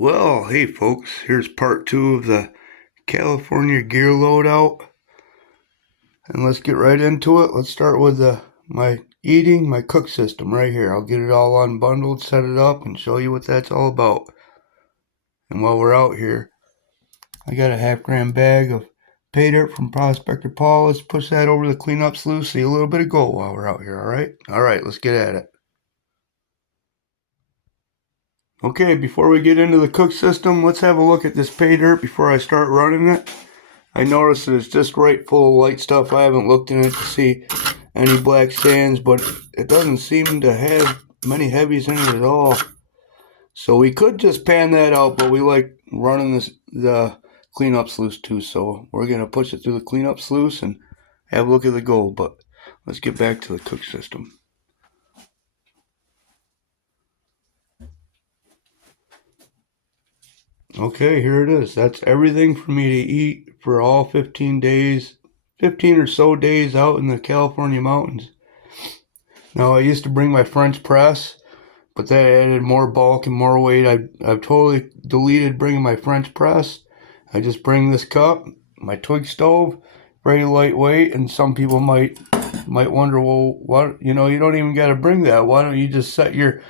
Well, hey folks, here's part two of the California gear loadout. And let's get right into it. Let's start with my cook system right here. I'll get it all unbundled, set it up, and show you what that's all about. And while we're out here, I got a 1/2 gram bag of pay dirt from Prospector Paul. Let's push that over the cleanup sluice, see a little bit of gold while we're out here, alright? Alright, let's get at it. Okay, before we get into the cook system, let's have a look at this pay dirt before I start running it. I noticed that it's just right full of light stuff. I haven't looked in it to see any black sands, but it doesn't seem to have many heavies in it at all. So we could just pan that out, but we like running the cleanup sluice too. So we're going to push it through the cleanup sluice and have a look at the gold. But let's get back to the cook system. Okay, here it is. That's everything for me to eat for all 15 days, 15 or so days out in the California mountains. Now, I used to bring my French press, but that added more bulk and more weight. I've totally deleted bringing my French press. I just bring this cup, my twig stove, very lightweight, and some people might wonder, well, what, you don't even got to bring that. Why don't you just set your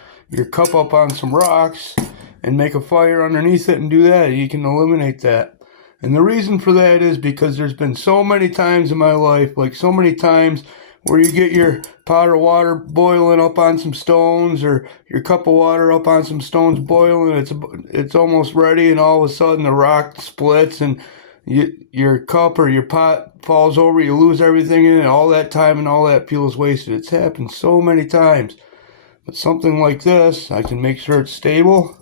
cup up on some rocks and make a fire underneath it and do that? You can eliminate that. And the reason for that is because there's been so many times in my life, like so many times, where you get your pot of water boiling up on some stones, or your cup of water up on some stones boiling, it's almost ready, and all of a sudden the rock splits and your cup or your pot falls over, you lose everything in it, all that time and all that fuel is wasted. It's happened so many times. But something like this, I can make sure it's stable,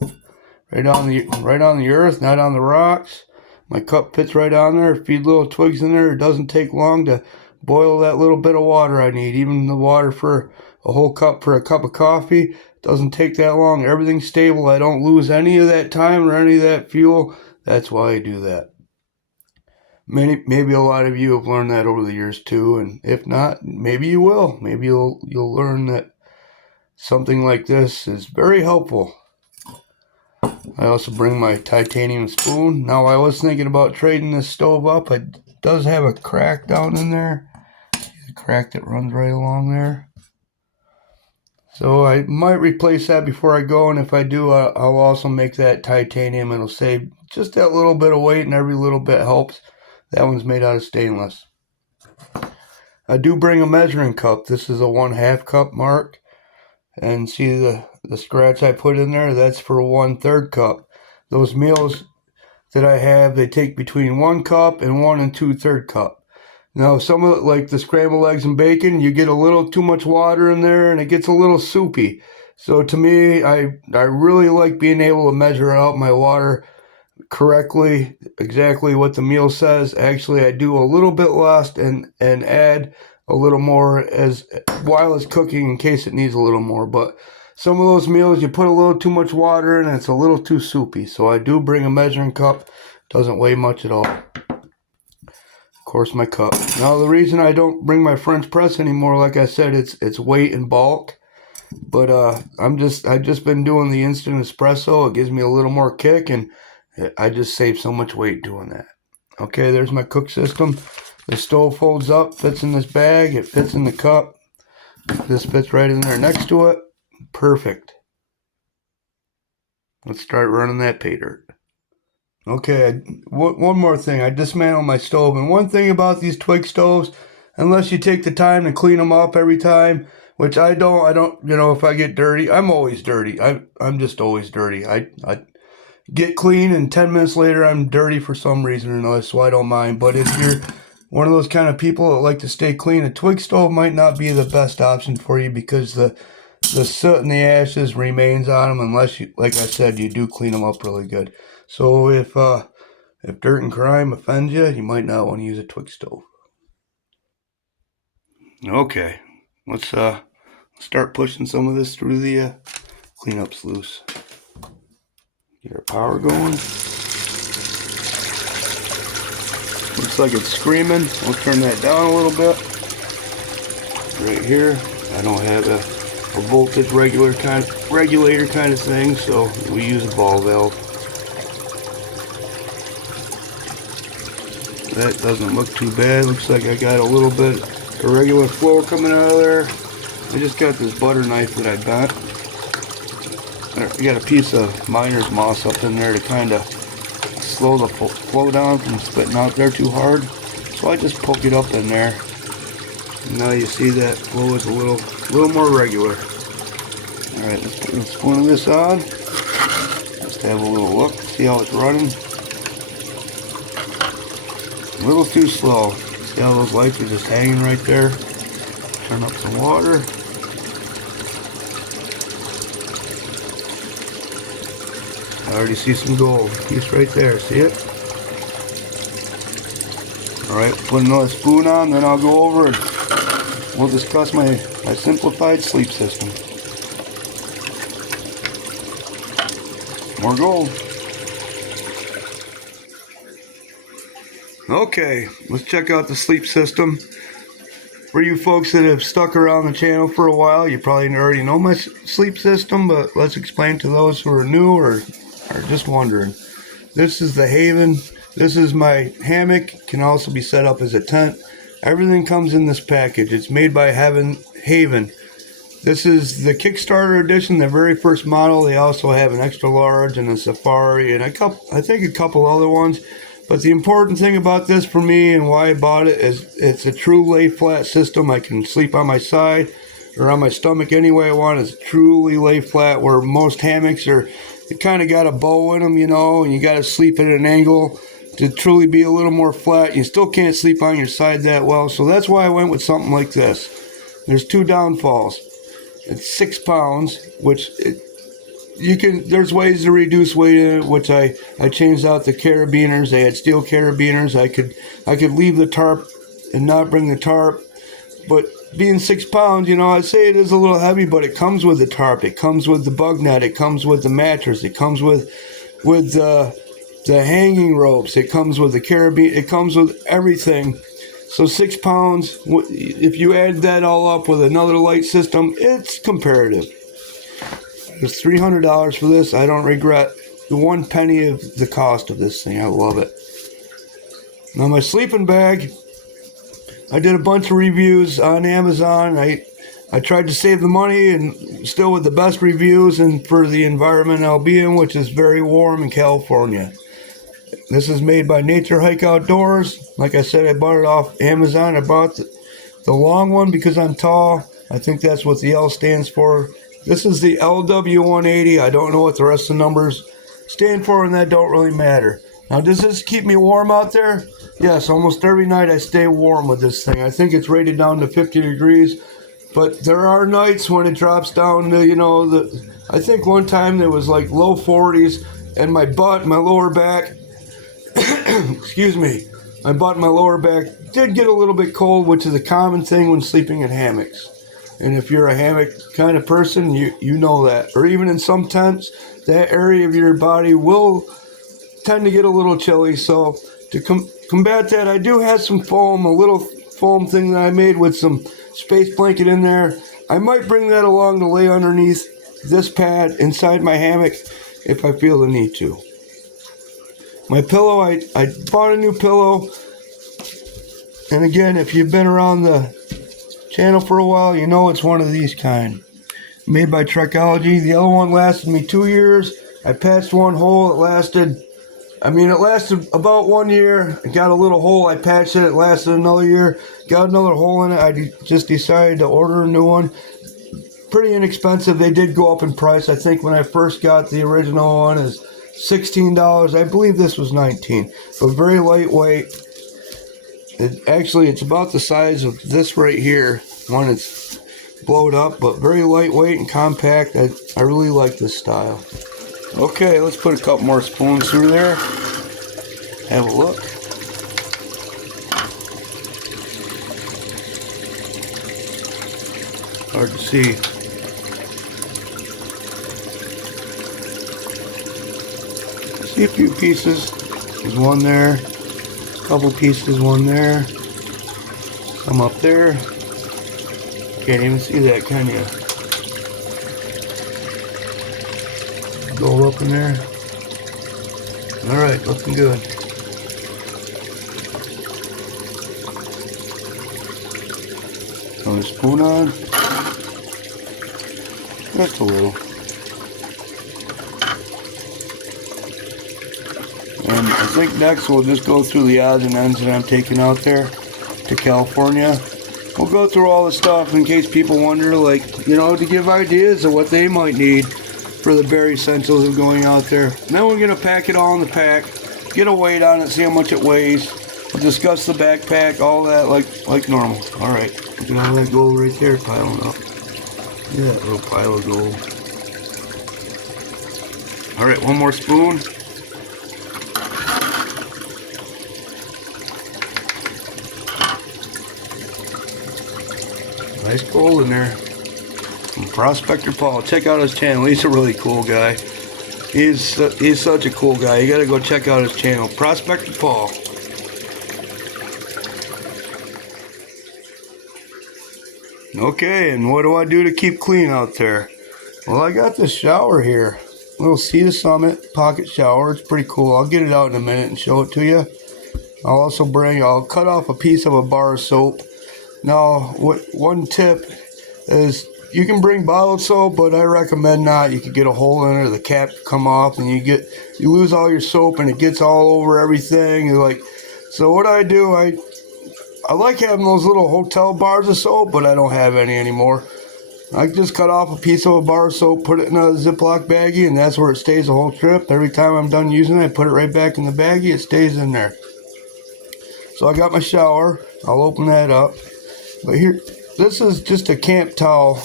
right on the earth, not on the rocks. My cup fits right on there. Feed little twigs in there. It doesn't take long to boil that little bit of water I need. Even the water for a whole cup for a cup of coffee doesn't take that long. Everything's stable. I don't lose any of that time or any of that fuel. That's why I do that. Maybe a lot of you have learned that over the years too, and if not, maybe you will. Maybe you'll learn that something like this is very helpful. I also bring my titanium spoon. Now, I was thinking about trading this stove up. It does have a crack down in there. A crack that runs right along there. So I might replace that before I go, and if I do, I'll also make that titanium. It'll save just that little bit of weight, and every little bit helps. That one's made out of stainless. I do bring a measuring cup. This is a 1/2 cup mark. And see the scratch I put in there? That's for a 1/3 cup. Those meals that I have, they take between 1 cup and 1 2/3 cup. Now, some of it, like the scrambled eggs and bacon, you get a little too much water in there and it gets a little soupy. So to me, I really like being able to measure out my water correctly, exactly what the meal says. Actually, I do a little bit less and add a little more while it's cooking in case it needs a little more. But some of those meals, you put a little too much water in and it's a little too soupy. So I do bring a measuring cup. Doesn't weigh much at all. Of course, my cup. Now, the reason I don't bring my French press anymore, like I said, it's weight and bulk. But I've just been doing the instant espresso. It gives me a little more kick, and I just save so much weight doing that. Okay, there's my cook system. The stove folds up, fits in this bag, it fits in the cup. This fits right in there next to it. Perfect. Let's start running that pay dirt. Okay, one more thing. I dismantled my stove, and one thing about these twig stoves, unless you take the time to clean them up every time, which I don't, if I get dirty, I'm always dirty. I'm just always dirty. I get clean, and 10 minutes later I'm dirty for some reason or another, so I don't mind. But if you're one of those kind of people that like to stay clean, a twig stove might not be the best option for you because the soot and the ashes remains on them unless you, like I said, you do clean them up really good. So if dirt and grime offends you, you might not want to use a twig stove. Okay, let's start pushing some of this through the cleanup sluice. Get our power going. Looks like it's screaming. We'll turn that down a little bit. Right here, I don't have a voltage regulator kind of thing, so we use a ball valve. That doesn't look too bad. Looks like I got a little bit of regular flow coming out of there. I just got this butter knife that I bent. I got a piece of miner's moss up in there to kind of slow the flow down from spitting out there too hard. So I just poke it up in there. And now you see that flow is a little more regular. Alright, let's put a spoon of this on. Just have a little look, see how it's running. A little too slow. See how those lights are just hanging right there? Turn up some water. I already see some gold. Piece right there, see it? Alright, put another spoon on, then I'll go over and we'll discuss my simplified sleep system. More gold. Okay, let's check out the sleep system. For you folks that have stuck around the channel for a while, you probably already know my sleep system, but let's explain to those who are new or are just wondering. This is the Haven. This is my hammock. Can also be set up as a tent. Everything comes in this package. It's made by Haven. This is the Kickstarter edition, the very first model. They also have an extra large and a Safari and I think a couple other ones. But the important thing about this for me and why I bought it is it's a true lay flat system. I can sleep on my side or on my stomach any way I want. It's truly lay flat, where most hammocks are, you kind of got a bow in them, you know, and you got to sleep at an angle to truly be a little more flat. You still can't sleep on your side that well, so that's why I went with something like this. There's two downfalls. It's 6 pounds, which there's ways to reduce weight in it, which I changed out the carabiners. They had steel carabiners. I could leave the tarp and not bring the tarp, but being 6 pounds, you know, I'd say it is a little heavy, but it comes with the tarp, it comes with the bug net, it comes with the mattress, it comes with the hanging ropes, it comes with the carabiner, it comes with everything. So 6 pounds, if you add that all up with another light system, it's comparative. It's $300 for this. I don't regret the 1 penny of the cost of this thing. I love it. Now my sleeping bag, I did a bunch of reviews on Amazon. I tried to save the money and still with the best reviews and for the environment I'll be in, which is very warm in California. This is made by Nature Hike Outdoors. Like I said, I bought it off Amazon. I bought the long one because I'm tall. I think that's what the L stands for. This is the LW180. I don't know what the rest of the numbers stand for, and that don't really matter. Now, does this keep me warm out there? Yes, almost every night I stay warm with this thing. I think it's rated down to 50 degrees, but there are nights when it drops down to, you know, I think one time there was like low 40s, and my butt, my lower back, excuse me, my butt and my lower back did get a little bit cold, which is a common thing when sleeping in hammocks. And if you're a hammock kind of person, you know that. Or even in some tents, that area of your body will tend to get a little chilly. So to combat that, I do have some foam, a little foam thing that I made with some space blanket in there. I might bring that along to lay underneath this pad inside my hammock if I feel the need to. My pillow, I bought a new pillow. And again, if you've been around the channel for a while, you know it's one of these kind. Made by Trekology. The other one lasted me 2 years. I patched one hole. It lasted about 1 year. I got a little hole. I patched it. It lasted another year. Got another hole in it. I just decided to order a new one. Pretty inexpensive. They did go up in price. I think when I first got the original one is $16. I believe this was $19. But very lightweight. It's about the size of this right here when it's blowed up, but very lightweight and compact. I really like this style. Okay, let's put a couple more spoons through there. Have a look. Hard to see. See a few pieces. There's one there. Couple pieces, one there, some up there. Can't even see that, can you? Go up in there. Alright, looking good. Another spoon on. Just a little. And I think next we'll just go through the odds and ends that I'm taking out there to California. We'll go through all the stuff in case people wonder, like, you know, to give ideas of what they might need for the bare essentials of going out there. And then we're going to pack it all in the pack, get a weight on it, see how much it weighs. We'll discuss the backpack, all that like normal. Alright, look at all that gold right there piling up. Look at that little pile of gold. Alright, one more spoon. Nice gold in there. From Prospector Paul. Check out his channel. He's a really cool guy. He's such a cool guy. You gotta go check out his channel. Prospector Paul. Okay, and what do I do to keep clean out there? Well, I got this shower here. Little Sea to Summit pocket shower. It's pretty cool. I'll get it out in a minute and show it to you. I'll cut off a piece of a bar of soap. Now, one tip is you can bring bottled soap, but I recommend not. You could get a hole in it, or the cap come off, and you lose all your soap, and it gets all over everything. So what I do, I like having those little hotel bars of soap, but I don't have any anymore. I just cut off a piece of a bar of soap, put it in a Ziploc baggie, and that's where it stays the whole trip. Every time I'm done using it, I put it right back in the baggie. It stays in there. So I got my shower. I'll open that up. But here, this is just a camp towel.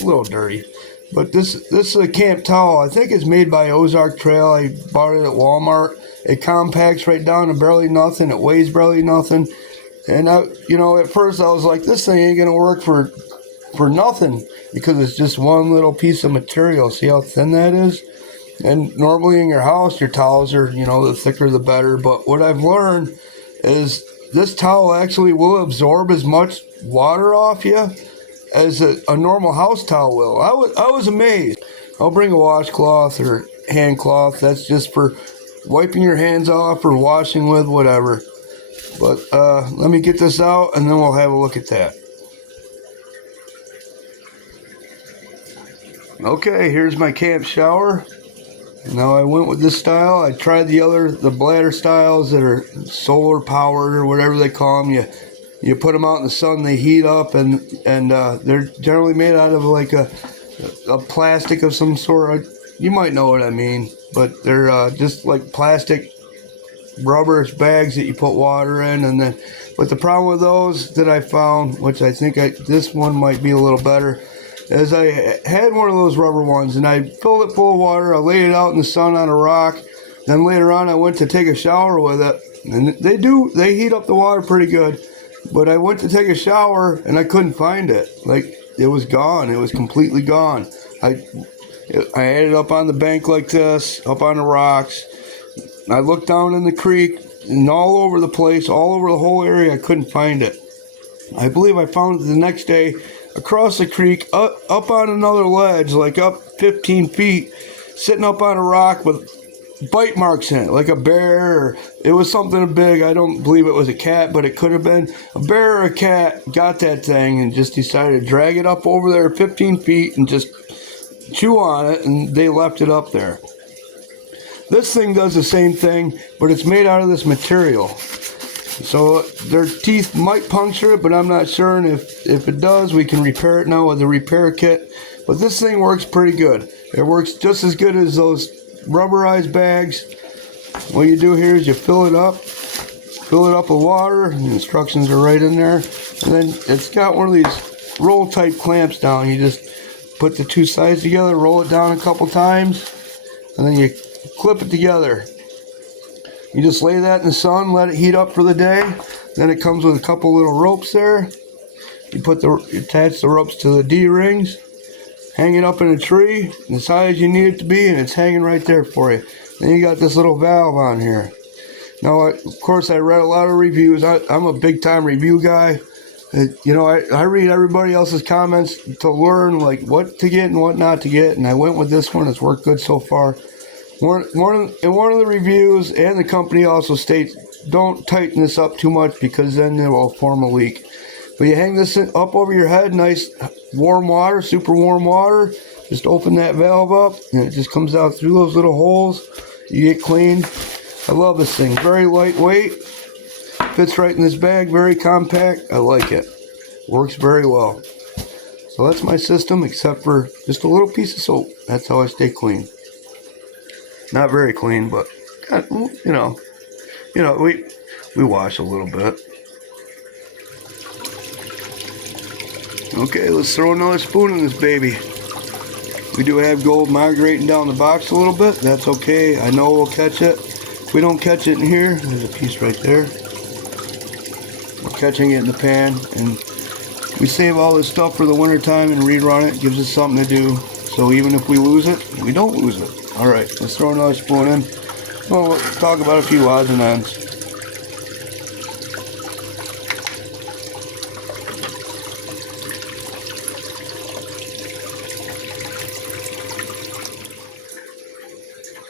A little dirty. But this is a camp towel. I think it's made by Ozark Trail. I bought it at Walmart. It compacts right down to barely nothing. It weighs barely nothing. And at first I was like, this thing ain't gonna work for nothing, because it's just one little piece of material. See how thin that is? And normally in your house, your towels are, the thicker the better. But what I've learned is this towel actually will absorb as much water off you as a normal house towel will. I was amazed. I'll bring a washcloth or hand cloth. That's just for wiping your hands off or washing with, whatever. But let me get this out and then we'll have a look at that. Okay, here's my camp shower. Now I went with this style. I tried the bladder styles that are solar powered or whatever they call them. You put them out in the sun, they heat up, and they're generally made out of like a plastic of some sort. You might know what I mean, but they're just like plastic rubberish bags that you put water in. But the problem with those that I found, which I think this one might be a little better, is I had one of those rubber ones and I filled it full of water. I laid it out in the sun on a rock. Then later on I went to take a shower with it, and they heat up the water pretty good. But I went to take a shower and I couldn't find it. Like, it was gone. It was completely gone. I had it up on the bank like this, up on the rocks. I looked down in the creek and all over the place, all over the whole area. I couldn't find it. I believe I found it the next day across the creek, up on another ledge, like up 15 feet, sitting up on a rock with bite marks in it, like a bear. It was something big. I don't believe it was a cat, but it could have been a bear or a cat. Got that thing and just decided to drag it up over there 15 feet and just chew on it, and they left it up there. This thing does the same thing, but it's made out of this material. So their teeth might puncture it, but I'm not sure. And if it does, we can repair it now with a repair kit. But this thing works pretty good. It works just as good as those rubberized bags. What you do here is you fill it up with water. The instructions are right in there. And then it's got one of these roll type clamps down. You just put the two sides together, roll it down a couple times, and then you clip it together. You just lay that in the sun, let it heat up for the day. Then it comes with a couple little ropes there. You attach the ropes to the D-rings, hang it up in a tree as high as you need it to be, and it's hanging right there for you. Then you got this little valve on here. Now, of course, I read a lot of reviews. I'm a big-time review guy. I read everybody else's comments to learn like what to get and what not to get, and I went with this one. It's worked good so far. One of the reviews, and the company also states, don't tighten this up too much because then it will form a leak. But you hang this up over your head, nice warm water, super warm water. Just open that valve up and it just comes out through those little holes. You get clean. I love this thing. Very lightweight. Fits right in this bag. Very compact. I like it. Works very well. So that's my system, except for just a little piece of soap. That's how I stay clean. Not very clean, but you know, we wash a little bit. Okay, let's throw another spoon in this baby. We do have gold migrating down the box a little bit. That's okay. I know we'll catch it. If we don't catch it in here, there's a piece right there. We're catching it in the pan, and we save all this stuff for the winter time and rerun it. Gives us something to do. So even if we lose it, we don't lose it. All right, let's throw another spoon in. Well, let's talk about a few odds and ends.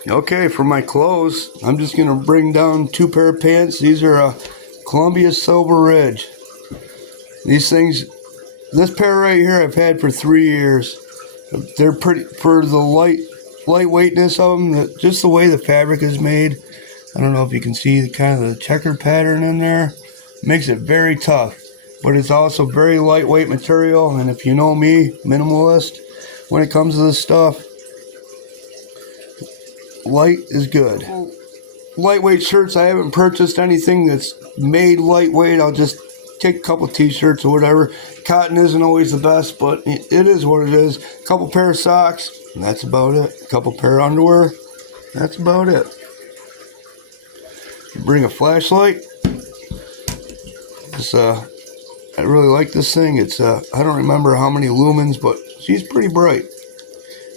Okay, for my clothes, I'm just going to bring down 2 pair of pants. These are Columbia Silver Ridge. These things, this pair right here I've had for 3 years. They're pretty, for the lightweightness of them, just the way the fabric is made. I don't know if you can see the kind of the checkered pattern in there. Makes it very tough, but it's also very lightweight material. And if you know me, minimalist, when it comes to this stuff, light is good. Lightweight shirts, I haven't purchased anything that's made lightweight. I'll just take a couple t-shirts or whatever. Cotton isn't always the best, but it is what it is. A couple pair of socks, and that's about it. A couple pair of underwear, that's about it. Bring a flashlight. I really like this thing. It's I don't remember how many lumens, but she's pretty bright.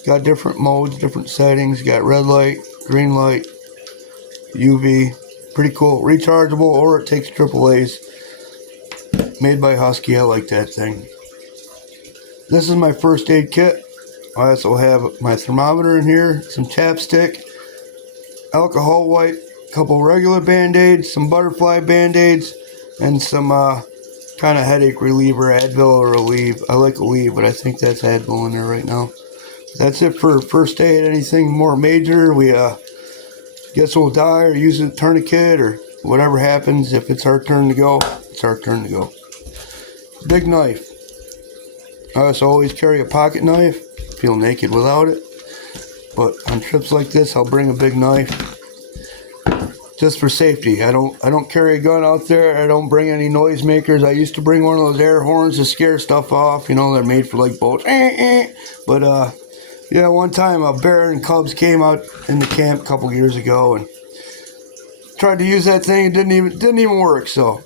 Got different modes, different settings. Got red light, green light, UV. Pretty cool. Rechargeable, or it takes AAA's. Made by Husky. I like that thing. This is my first aid kit. I also have my thermometer in here, some chapstick, alcohol wipe, a couple regular band-aids, some butterfly band-aids, and some kind of headache reliever, Advil or Aleve. I like Aleve, but I think that's Advil in there right now. That's it for first aid. Anything more major, we guess we'll die or use a tourniquet or whatever happens. If it's our turn to go, it's our turn to go. Big knife. I also always carry a pocket knife. Feel naked without it. But on trips like this, I'll bring a big knife. Just for safety. I don't carry a gun out there. I don't bring any noisemakers. I used to bring one of those air horns to scare stuff off. You know, they're made for like boats. But yeah, one time a bear and cubs came out in the camp a couple years ago and tried to use that thing. It didn't even work. So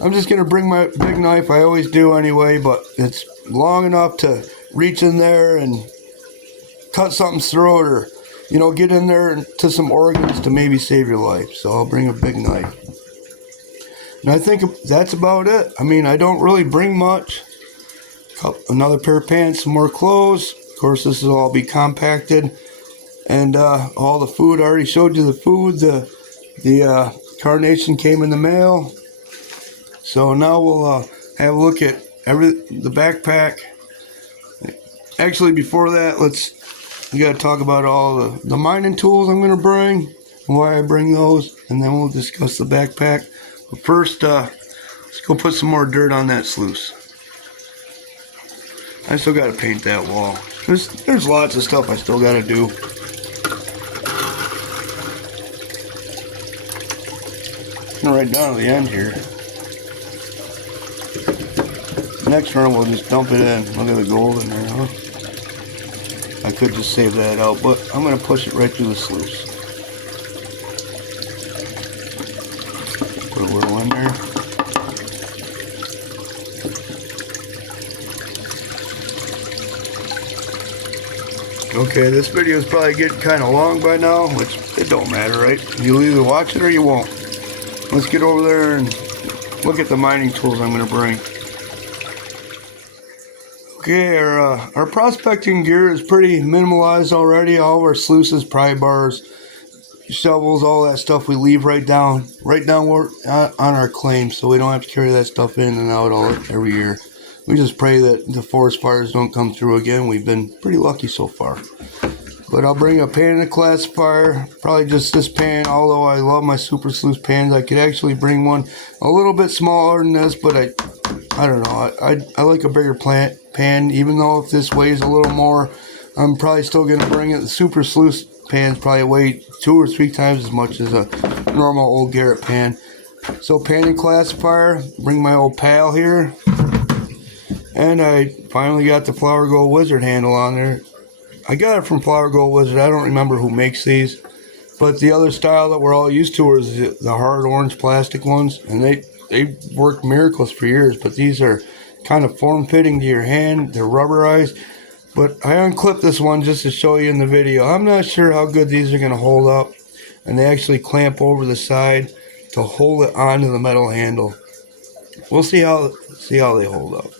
I'm just gonna bring my big knife. I always do anyway, but it's long enough to reach in there and cut something's throat, or get in there to some organs to maybe save your life. So I'll bring a big knife. And I think that's about it. I mean, I don't really bring much. Another pair of pants, some more clothes. Of course, this will all be compacted. And all the food, I already showed you the food. The carnation came in the mail. So now we'll have a look at the backpack. Actually, before that, we got to talk about all the mining tools I'm going to bring and why I bring those, and then we'll discuss the backpack. But first, let's go put some more dirt on that sluice. I still got to paint that wall. There's lots of stuff I still got to do. Right down to the end here. Next run we'll just dump it in. Look at the gold in there, huh? I could just save that out, but I'm going to push it right through the sluice. Put a little in there. Okay, this video is probably getting kind of long by now, which it don't matter, right? You'll either watch it or you won't. Let's get over there and look at the mining tools I'm going to bring. Okay, our prospecting gear is pretty minimalized already. All of our sluices, pry bars, shovels, all that stuff we leave right down on our claim, so we don't have to carry that stuff in and out every year. We just pray that the forest fires don't come through again. We've been pretty lucky so far. But I'll bring a pan and a classifier, probably just this pan, although I love my super sleuth pans. I could actually bring one a little bit smaller than this, but I don't know. I like a bigger pan, even though if this weighs a little more, I'm probably still going to bring it. The super sleuth pans probably weigh 2 or 3 times as much as a normal old Garrett pan. So pan and classifier, bring my old pal here. And I finally got the Flower Gold Wizard handle on there. I got it from Flower Gold Wizard. I don't remember who makes these. But the other style that we're all used to is the hard orange plastic ones. And they worked miracles for years. But these are kind of form-fitting to your hand. They're rubberized. But I unclipped this one just to show you in the video. I'm not sure how good these are going to hold up. And they actually clamp over the side to hold it onto the metal handle. We'll see how they hold up.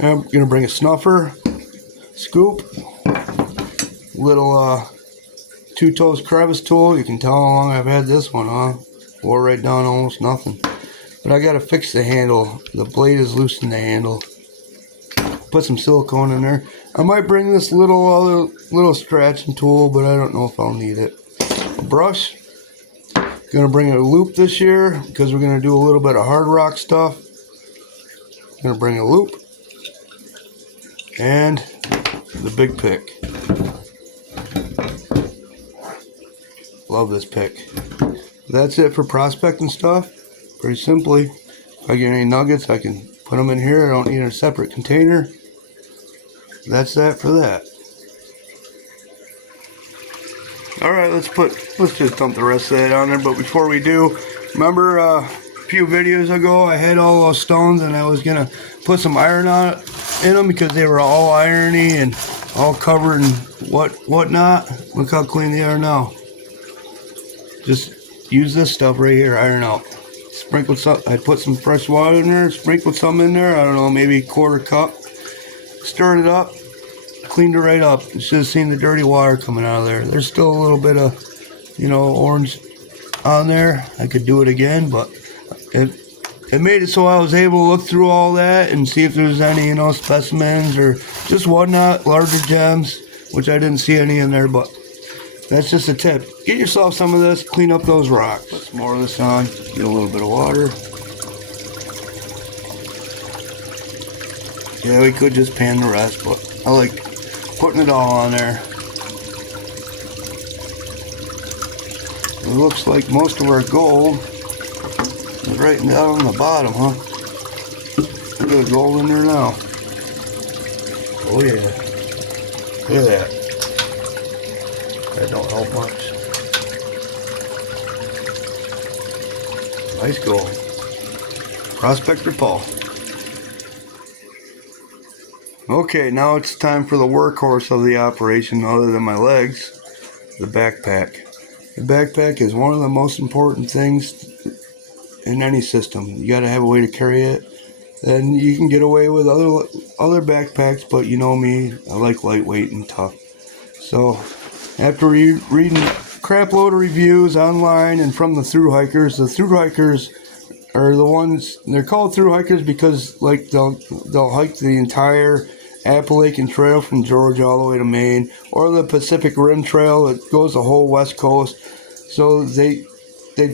And I'm going to bring a snuffer, scoop, little 2-toes crevice tool. You can tell how long I've had this one, huh? Wore right down almost nothing. But I got to fix the handle. The blade is loose in the handle. Put some silicone in there. I might bring this little scratching tool, but I don't know if I'll need it. A brush. Gonna bring a loop this year because we're gonna do a little bit of hard rock stuff. Gonna bring a loop and the big pick. Love this pick. That's it for prospecting stuff. Pretty simply. If I get any nuggets, I can put them in here. I don't need a separate container. That's that for that. Alright, let's just dump the rest of that on there. But before we do, remember a few videos ago I had all those stones and I was gonna put some iron in them because they were all irony and all covered and whatnot. Look how clean they are now. Just use this stuff right here, iron out. Sprinkle some. I put some fresh water in there, sprinkled some in there. I don't know, maybe a quarter cup. Stirred it up. Cleaned it right up. You should have seen the dirty water coming out of there. There's still a little bit of, orange on there. I could do it again, but it made it so I was able to look through all that and see if there's any, specimens or just whatnot, larger gems, which I didn't see any in there, but that's just a tip. Get yourself some of this, clean up those rocks. Put some more of this on, get a little bit of water. Yeah, we could just pan the rest, but I like putting it all on there. It looks like most of our gold is right down on the bottom, huh? Look at the gold in there now. Oh yeah. Look at that. That don't help much. Nice gold. Prospector Paul. Okay, now it's time for the workhorse of the operation other than my legs, the backpack. The backpack is one of the most important things in any system. You gotta have a way to carry it. Then you can get away with other backpacks, but you know me, I like lightweight and tough. So, after reading crap load of reviews online and from the thru hikers are the ones, they're called thru hikers because they'll hike the entire Appalachian Trail from Georgia all the way to Maine, or the Pacific Rim Trail that goes the whole west coast. So they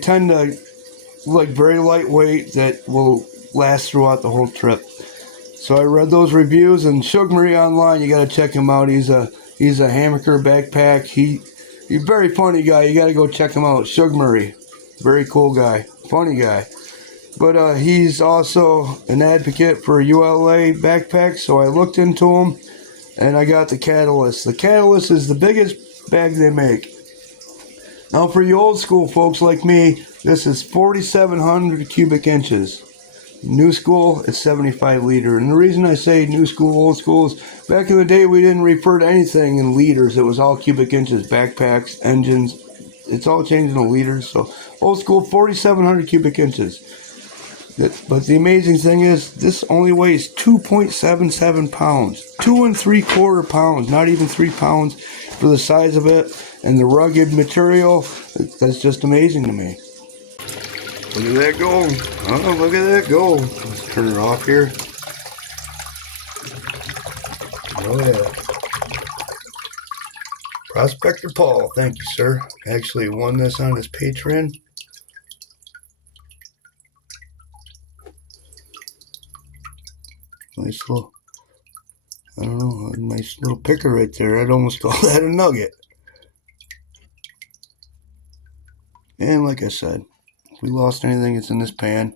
tend to like very lightweight that will last throughout the whole trip. So I read those reviews, and Shug Marie online, you gotta check him out. He's a hammocker backpack. He's a very funny guy. You gotta go check him out. Shug Marie, very cool guy, funny guy. But he's also an advocate for ULA backpacks, so I looked into him, and I got the Catalyst. The Catalyst is the biggest bag they make. Now, for you old school folks like me, this is 4,700 cubic inches. New school is 75 liter. And the reason I say new school, old school is back in the day we didn't refer to anything in liters. It was all cubic inches, backpacks, engines. It's all changing to liters. So old school, 4,700 cubic inches. But the amazing thing is, this only weighs 2.77 pounds. 2 3/4 pounds, not even 3 pounds. for the size of it and the rugged material. That's just amazing to me. Look at that go. Oh, look at that go. Let's turn it off here. Oh yeah. Prospector Paul, thank you, sir. Actually won this on his Patreon. Nice little, I don't know, a nice little picker right there. I'd almost call that a nugget. And like I said, if we lost anything that's in this pan,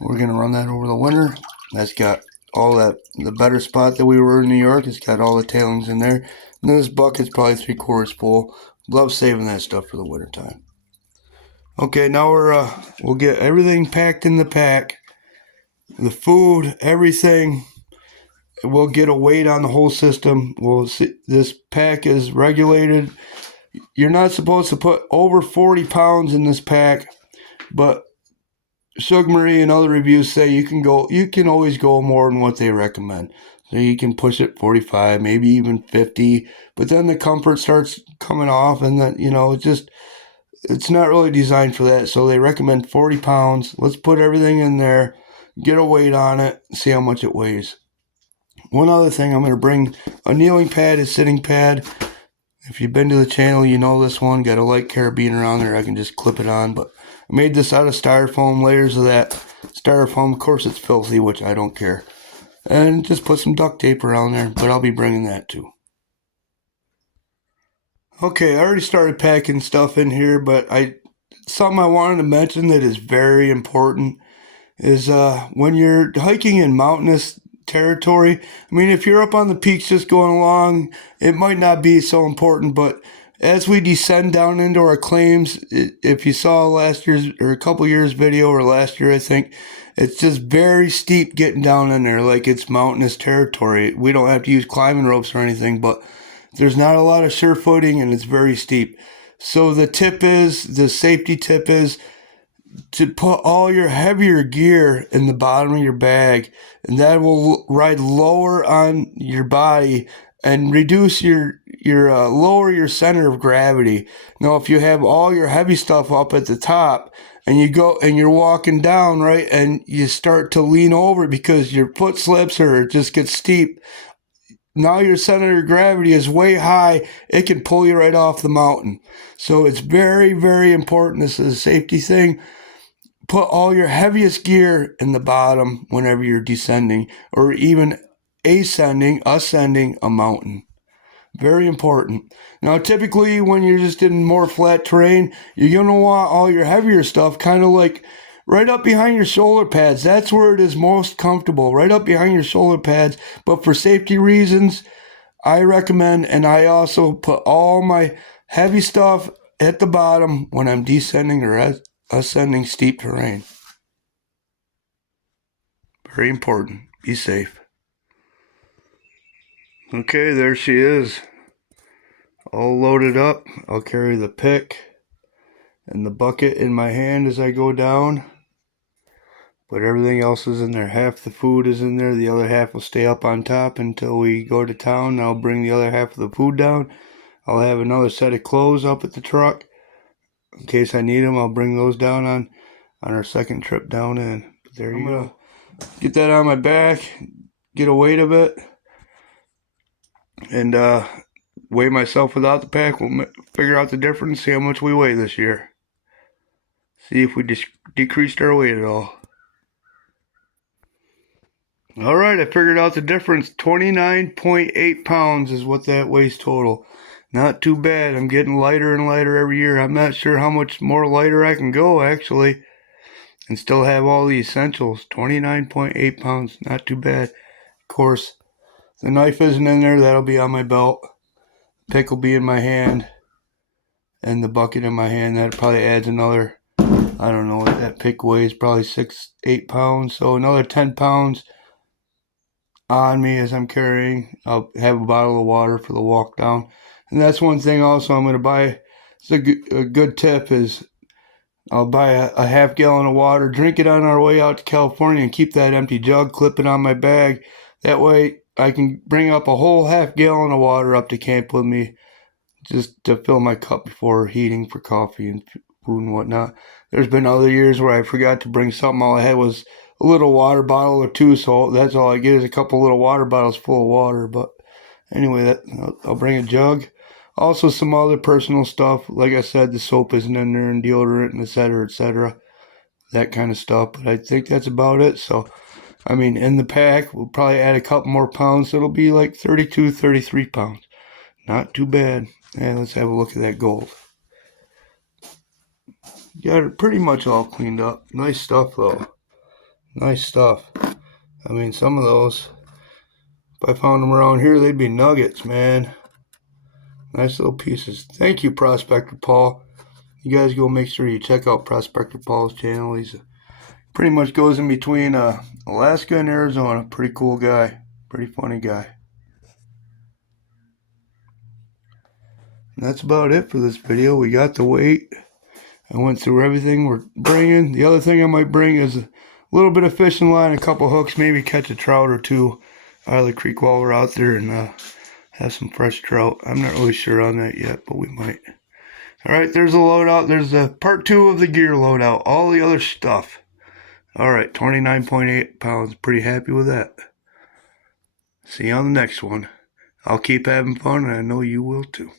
we're going to run that over the winter. That's got all that, the better spot that we were in New York, it's got all the tailings in there. And this bucket's probably 3/4 full. Love saving that stuff for the winter time. Okay, now we'll get everything packed in the pack. The food, everything. We'll get a weight on the whole system. We'll see, this pack is regulated. You're not supposed to put over 40 pounds in this pack, but Sugar Marie and other reviews say you can always go more than what they recommend. So you can push it 45, maybe even 50, but then the comfort starts coming off, and then, you know, it's not really designed for that. So they recommend 40 pounds. Let's put everything in there, get a weight on it, see how much it weighs. One other thing, I'm going to bring a kneeling pad, a sitting pad. If you've been to the channel, you know this one. Got a light carabiner on there. I can just clip it on. But I made this out of styrofoam, layers of that styrofoam. Of course, it's filthy, which I don't care. And just put some duct tape around there. But I'll be bringing that too. Okay, I already started packing stuff in here. But something I wanted to mention that is very important is when you're hiking in mountainous territory. I mean, if you're up on the peaks just going along, it might not be so important, but as we descend down into our claims, if you saw last year's or a couple years video, or last year I think, it's just very steep getting down in there, like it's mountainous territory. We don't have to use climbing ropes or anything, but there's not a lot of sure footing and it's very steep. So the safety tip is to put all your heavier gear in the bottom of your bag, and that will ride lower on your body and reduce your lower your center of gravity. Now, if you have all your heavy stuff up at the top and you're walking down, right, and you start to lean over because your foot slips or it just gets steep, now your center of gravity is way high. It can pull you right off the mountain. So it's very, very important. This is a safety thing. Put all your heaviest gear in the bottom whenever you're descending or even ascending a mountain. Very important. Now, typically when you're just in more flat terrain, you're going to want all your heavier stuff kind of like right up behind your shoulder pads. That's where it is most comfortable, right up behind your shoulder pads. But for safety reasons, I recommend, and I also put all my heavy stuff at the bottom when I'm descending or ascending steep terrain. Very important. Be safe. Okay, there she is. All loaded up. I'll carry the pick and the bucket in my hand as I go down. But everything else is in there. Half the food is in there. The other half will stay up on top until we go to town. I'll bring the other half of the food down. I'll have another set of clothes up at the truck. In case I need them, I'll bring those down on our second trip down in. But there you go. Get that on my back. Get a weight of it. And weigh myself without the pack. We'll figure out the difference. See how much we weigh this year. See if we decreased our weight at all. Alright, I figured out the difference. 29.8 pounds is what that weighs total. Not too bad. I'm getting lighter and lighter every year. I'm not sure how much more lighter I can go, actually, and still have all the essentials. 29.8 pounds. Not too bad. Of course, the knife isn't in there. That'll be on my belt. Pick will be in my hand. And the bucket in my hand. That probably adds another, I don't know what that pick weighs. Probably 8 pounds. So another 10 pounds on me as I'm carrying. I'll have a bottle of water for the walk down. And that's one thing also I'm going to buy. It's a good tip is I'll buy a half gallon of water, drink it on our way out to California, and keep that empty jug, clip it on my bag. That way I can bring up a whole half gallon of water up to camp with me just to fill my cup before heating for coffee and food and whatnot. There's been other years where I forgot to bring something. All I had was a little water bottle or two, so that's all I get is a couple little water bottles full of water. But anyway, I'll bring a jug. Also, some other personal stuff. Like I said, the soap isn't in there, and deodorant, and etc., that kind of stuff. But I think that's about it. So, I mean, in the pack, we'll probably add a couple more pounds. So it'll be like 32, 33 pounds. Not too bad. And let's have a look at that gold. Got it pretty much all cleaned up. Nice stuff, though. Nice stuff. I mean, some of those, if I found them around here, they'd be nuggets, man. Nice little pieces. Thank you, Prospector Paul. You guys go make sure you check out Prospector Paul's channel. He's pretty much goes in between Alaska and Arizona. Pretty cool guy. Pretty funny guy. And that's about it for this video. We got the weight. I went through everything we're bringing. The other thing I might bring is a little bit of fishing line, a couple hooks, maybe catch a trout or two out of the creek while we're out there and have some fresh trout. I'm not really sure on that yet, but we might. All right, there's a loadout. There's a part 2 of the gear loadout. All the other stuff. All right, 29.8 pounds. Pretty happy with that. See you on the next one. I'll keep having fun, and I know you will too.